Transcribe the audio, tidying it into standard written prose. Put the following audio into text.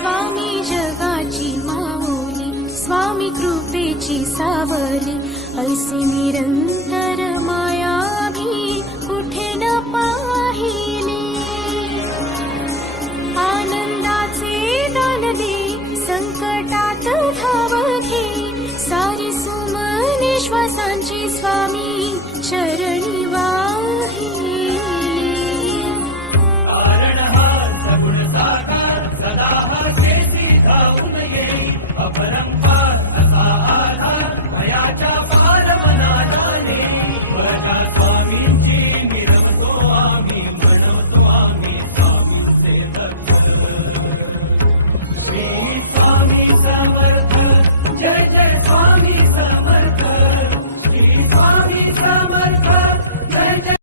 स्वामी जगाची माऊली, स्वामी कृपेची सावली, ऐसी निरंतर माया भी कुठे न पाहिली। आनंदाचे दान दे, संकटात धाव घे, सारी सुमने श्वासांची स्वामी चरणी वाहिली। जय जय स्वामी समर्थ, स्वामी समर्थ, जय जय।